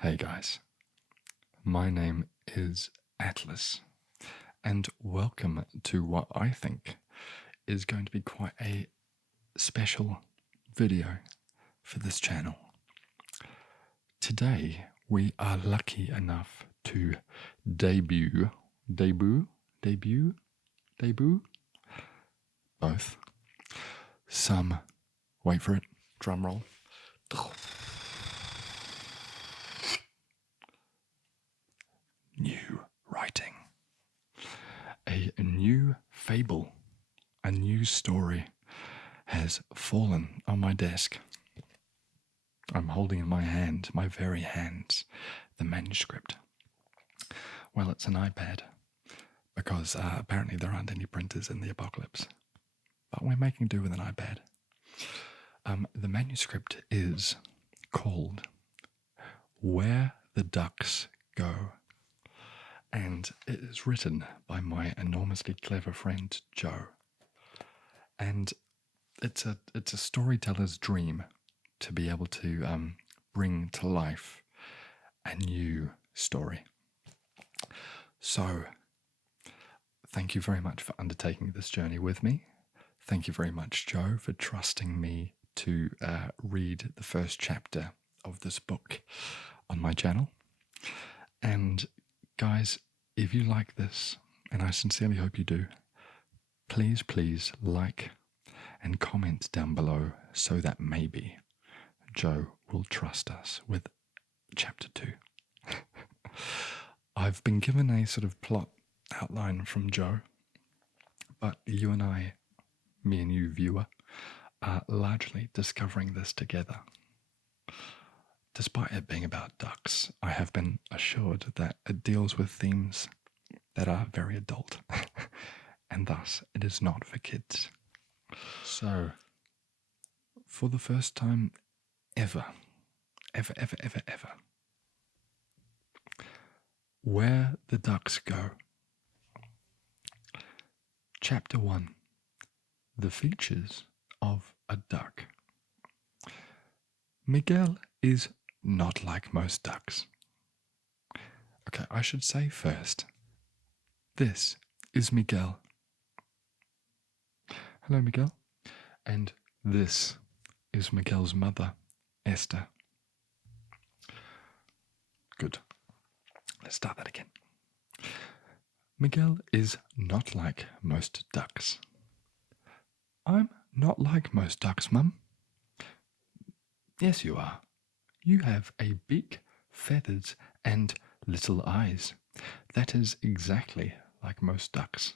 Hey guys, my name is Atlas, and welcome to what I think is going to be quite a special video for this channel. Today we are lucky enough to debut, both, some, wait for it, drum roll, new writing. A new fable, a new story has fallen on my desk. I'm holding in my hand, my very hands, the manuscript. Well, it's an iPad, because apparently there aren't any printers in the apocalypse. But we're making do with an iPad. The manuscript is called Where the Ducks Go. And it is written by my enormously clever friend Joe. And it's a storyteller's dream to be able to bring to life a new story. So, thank you very much for undertaking this journey with me. Thank you very much, Joe, for trusting me to read the first chapter of this book on my channel. And guys, if you like this, and I sincerely hope you do, please like and comment down below so that maybe Joe will trust us with chapter 2. I've been given a sort of plot outline from Joe, but you and I, me and you viewer, are largely discovering this together. Despite it being about ducks, I have been assured that it deals with themes that are very adult, and thus it is not for kids. So, for the first time ever, Where the Ducks Go. Chapter 1. The Features of a Duck. Miguel is not like most ducks. Okay, I should say first, this is Miguel. Hello, Miguel. And this is Miguel's mother, Esther. Good. Let's start that again. Miguel is not like most ducks. I'm not like most ducks, Mum. Yes, you are. You have a beak, feathers, and little eyes. That is exactly like most ducks.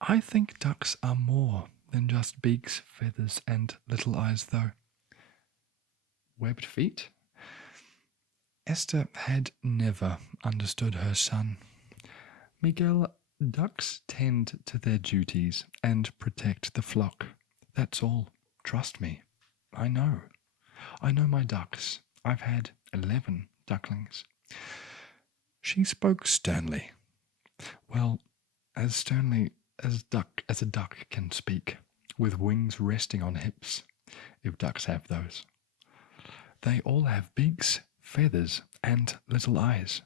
I think ducks are more than just beaks, feathers, and little eyes, though. Webbed feet? Esther had never understood her son. Miguel, ducks tend to their duties and protect the flock. That's all. Trust me. I know. I know my ducks. I've had 11 ducklings. She spoke sternly. Well, as sternly as a duck can speak, with wings resting on hips, if ducks have those. They all have beaks, feathers, and little eyes.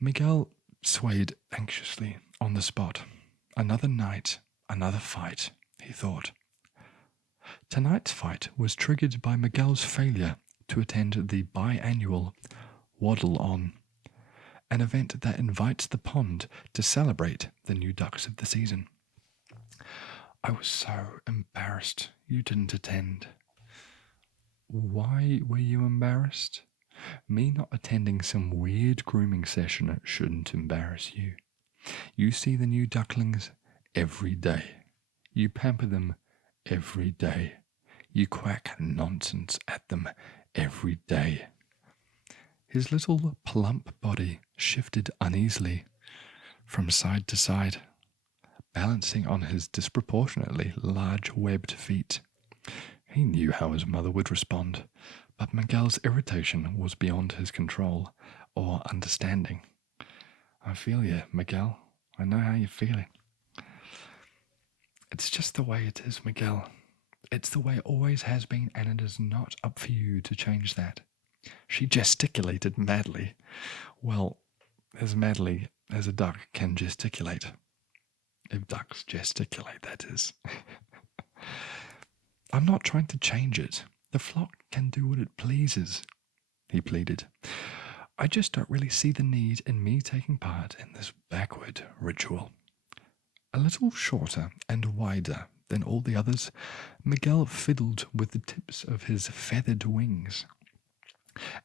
Miguel swayed anxiously on the spot. Another night, another fight, he thought. Tonight's fight was triggered by Miguel's failure to attend the biannual Waddle On, an event that invites the pond to celebrate the new ducks of the season. I was so embarrassed you didn't attend. Why were you embarrassed? Me not attending some weird grooming session shouldn't embarrass you. You see the new ducklings every day. You pamper them every day. You quack nonsense at them every day. His little plump body shifted uneasily from side to side, balancing on his disproportionately large webbed feet. He knew how his mother would respond, but Miguel's irritation was beyond his control or understanding. I feel you, Miguel. I know how you're feeling. It's just the way it is, Miguel. It's the way it always has been, and it is not up for you to change that. She gesticulated madly. Well, as madly as a duck can gesticulate. If ducks gesticulate, that is. I'm not trying to change it. The flock can do what it pleases, he pleaded. I just don't really see the need in me taking part in this backward ritual. A little shorter and wider than all the others, Miguel fiddled with the tips of his feathered wings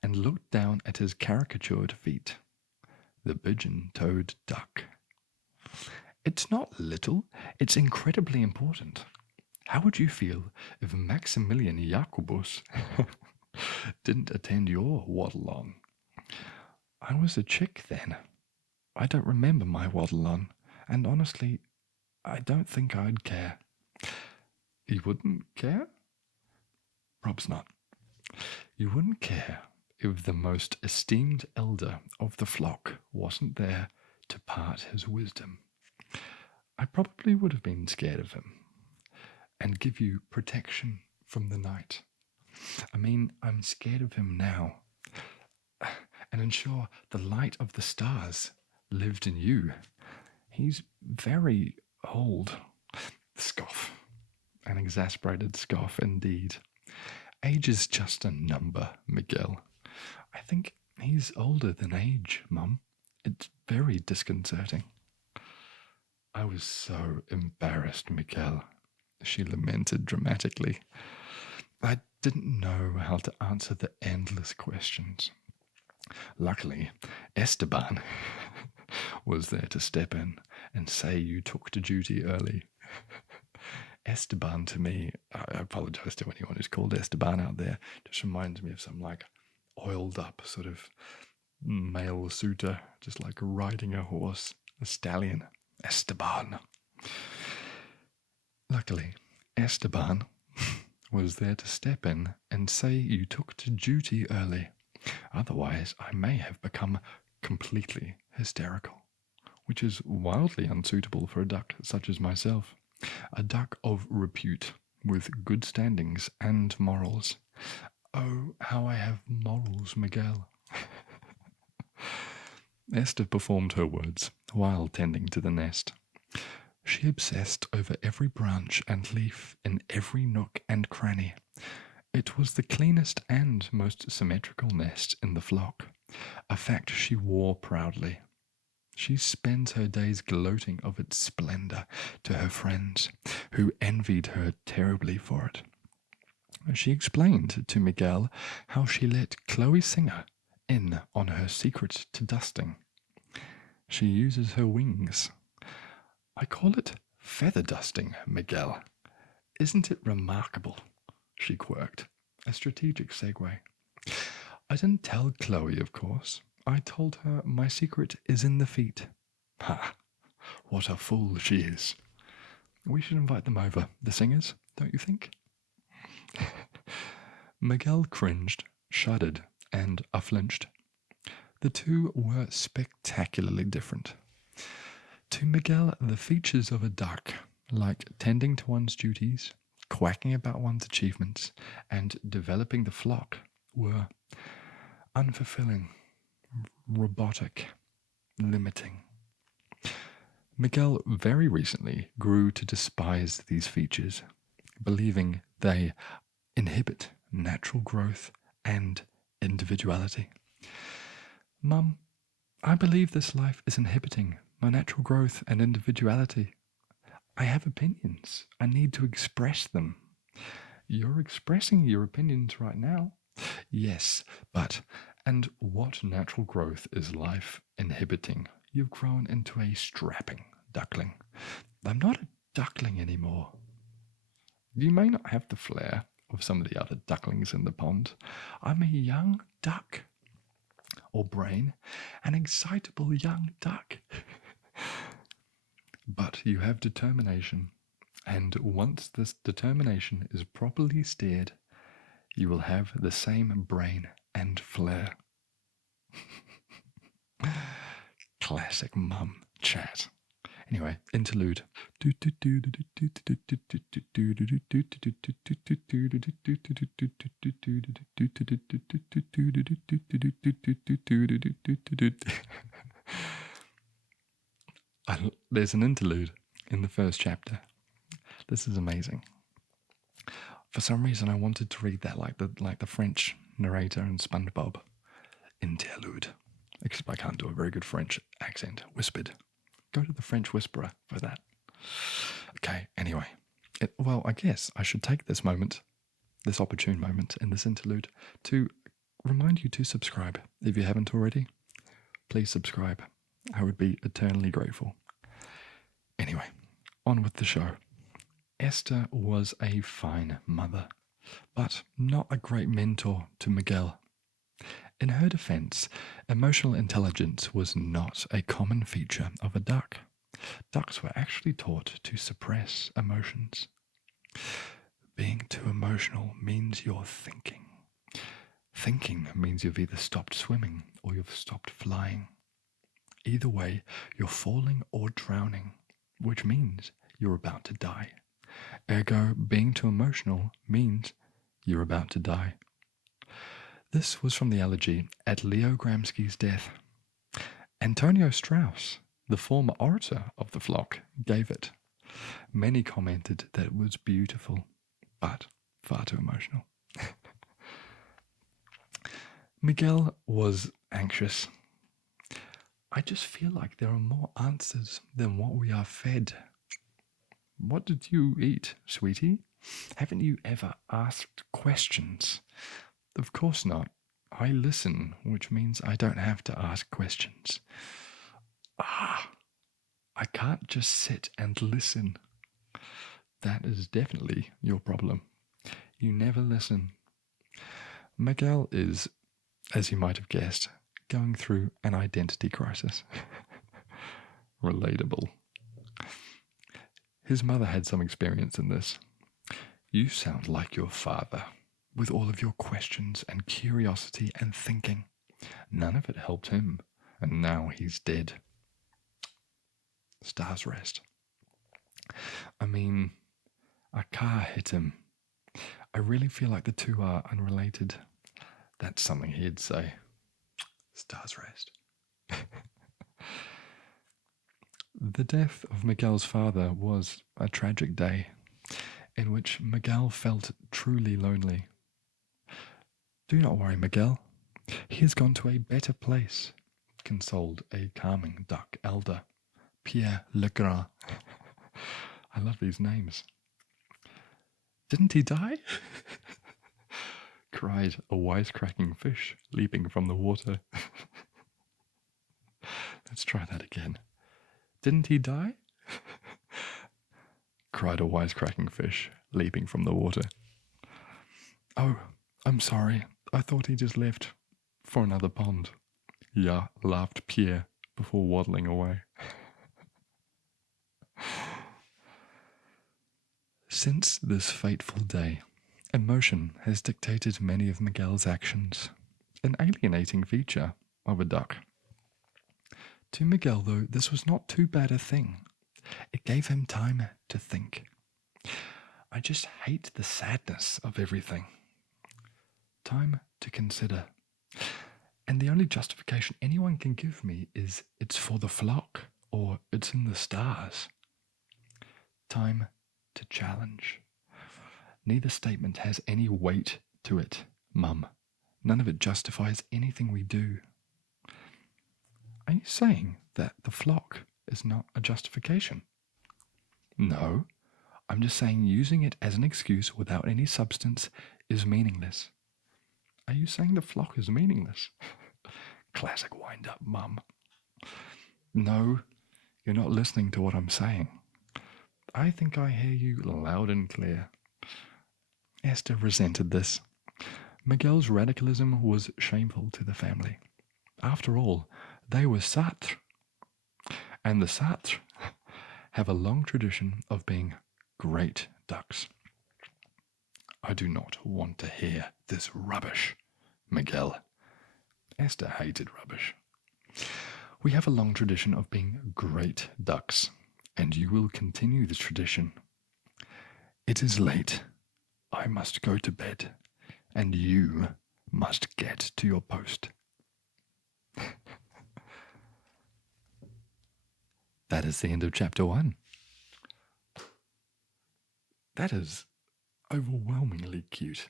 and looked down at his caricatured feet. The pigeon-toed duck. It's not little, it's incredibly important. How would you feel if Maximilian Jacobus didn't attend your waddle-on? I was a chick then. I don't remember my waddle-on, and honestly, I don't think I'd care. You wouldn't care? Prob's not. You wouldn't care if the most esteemed elder of the flock wasn't there to part his wisdom. I probably would have been scared of him and give you protection from the night. I mean, I'm scared of him now and ensure the light of the stars lived in you. He's very old. Scoff. An exasperated scoff indeed. Age is just a number, Miguel. I think he's older than age, Mum. It's very disconcerting. I was so embarrassed, Miguel, she lamented dramatically. I didn't know how to answer the endless questions. Luckily, Esteban was there to step in and say you took to duty early. Esteban to me, I apologize to anyone who's called Esteban out there, just reminds me of some like oiled up sort of male suitor, just like riding a horse, a stallion. Esteban. Luckily, Esteban was there to step in and say you took to duty early. Otherwise, I may have become completely hysterical, which is wildly unsuitable for a duck such as myself. A duck of repute, with good standings and morals. Oh, how I have morals, Miguel. Esther performed her words while tending to the nest. She obsessed over every branch and leaf in every nook and cranny. It was the cleanest and most symmetrical nest in the flock, a fact she wore proudly. She spent her days gloating of its splendor to her friends, who envied her terribly for it. She explained to Miguel how she let Chloe Singer in on her secret to dusting. She uses her wings. I call it feather dusting, Miguel. Isn't it remarkable? She quirked, a strategic segue. I didn't tell Chloe, of course. I told her my secret is in the feet. Ha! What a fool she is. We should invite them over, the Singers, don't you think? Miguel cringed, shuddered, and flinched. The two were spectacularly different. To Miguel, the features of a duck, like tending to one's duties, quacking about one's achievements, and developing the flock, were unfulfilling, robotic, limiting. Miguel very recently grew to despise these features, believing they inhibit natural growth and individuality. Mum, I believe this life is inhibiting my natural growth and individuality. I have opinions. I need to express them. You're expressing your opinions right now. Yes, but, and what natural growth is life inhibiting? You've grown into a strapping duckling. I'm not a duckling anymore. You may not have the flair of some of the other ducklings in the pond. I'm a young duck. Or brain, an excitable young duck. But you have determination, and once this determination is properly steered, you will have the same brain and flair. Classic mum chat. Anyway, interlude. There's an interlude in the first chapter. This is amazing. For some reason, I wanted to read that like the French narrator in SpongeBob. Interlude. Except I can't do a very good French accent. Whispered. Go to the French whisperer for that. Okay, anyway. Well, I guess I should take this moment, this opportune moment in this interlude, to remind you to subscribe. If you haven't already, please subscribe. I would be eternally grateful. Anyway, on with the show. Esther was a fine mother, but not a great mentor to Miguel. In her defense, emotional intelligence was not a common feature of a duck. Ducks were actually taught to suppress emotions. Being too emotional means you're thinking. Thinking means you've either stopped swimming or you've stopped flying. Either way, you're falling or drowning, which means you're about to die. Ergo, being too emotional means you're about to die. This was from the elegy at Leo Gramsci's death. Antonio Strauss, the former orator of the flock, gave it. Many commented that it was beautiful, but far too emotional. Miguel was anxious. I just feel like there are more answers than what we are fed. What did you eat, sweetie? Haven't you ever asked questions? Of course not. I listen, which means I don't have to ask questions. I can't just sit and listen. That is definitely your problem. You never listen. Miguel is, as you might have guessed, going through an identity crisis. Relatable. His mother had some experience in this. You sound like your father, with all of your questions and curiosity and thinking. None of it helped him, and now he's dead. Stars rest. I mean, a car hit him. I really feel like the two are unrelated. That's something he'd say. Stars rest. The death of Miguel's father was a tragic day in which Miguel felt truly lonely. Do not worry, Miguel. He has gone to a better place, consoled a calming duck elder, Pierre Legrand. I love these names. Didn't he die? Cried a wisecracking fish, leaping from the water. Let's try that again. Didn't he die? Cried a wisecracking fish, leaping from the water. Oh, I'm sorry. I thought he just left for another pond. Yeah, laughed Pierre before waddling away. Since this fateful day, emotion has dictated many of Miguel's actions, an alienating feature of a duck. To Miguel, though, this was not too bad a thing. It gave him time to think. I just hate the sadness of everything. Time to consider. And the only justification anyone can give me is it's for the flock or it's in the stars. Time to challenge. Neither statement has any weight to it, Mum. None of it justifies anything we do. Are you saying that the flock is not a justification? No, I'm just saying using it as an excuse without any substance is meaningless. Are you saying the flock is meaningless? Classic wind-up, Mum. No, you're not listening to what I'm saying. I think I hear you loud and clear. Esther resented this. Miguel's radicalism was shameful to the family. After all, they were Sartre. And the Sartre have a long tradition of being great ducks. I do not want to hear this rubbish, Miguel. Esther hated rubbish. We have a long tradition of being great ducks. and you will continue the tradition. It is late. I must go to bed, and you must get to your post. That is the end of chapter 1. That is overwhelmingly cute.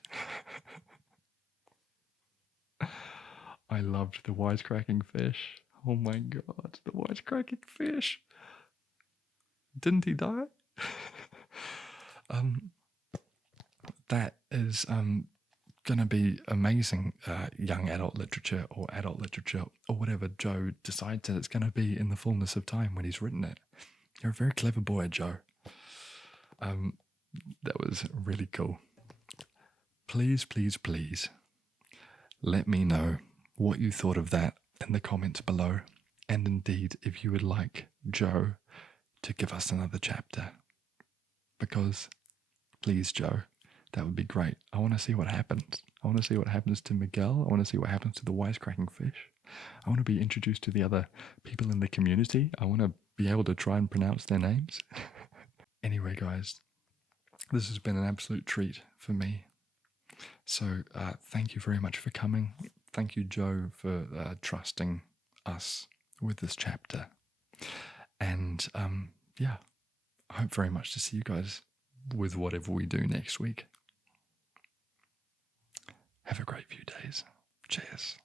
I loved the wisecracking fish. Oh my god, the wisecracking fish. Didn't he die? That is going to be amazing young adult literature or whatever Joe decides that it's going to be in the fullness of time when he's written it. You're a very clever boy, Joe. That was really cool. Please, please, please let me know what you thought of that in the comments below, and indeed if you would like Joe to give us another chapter, because please, Joe, that would be great. I want to see what happens. I want to see what happens to Miguel. I want to see what happens to the wisecracking fish. I want to be introduced to the other people in the community. I want to be able to try and pronounce their names. Anyway, guys, this has been an absolute treat for me. So thank you very much for coming. Thank you, Joe, for trusting us with this chapter. And yeah, I hope very much to see you guys with whatever we do next week. Have a great few days. Cheers.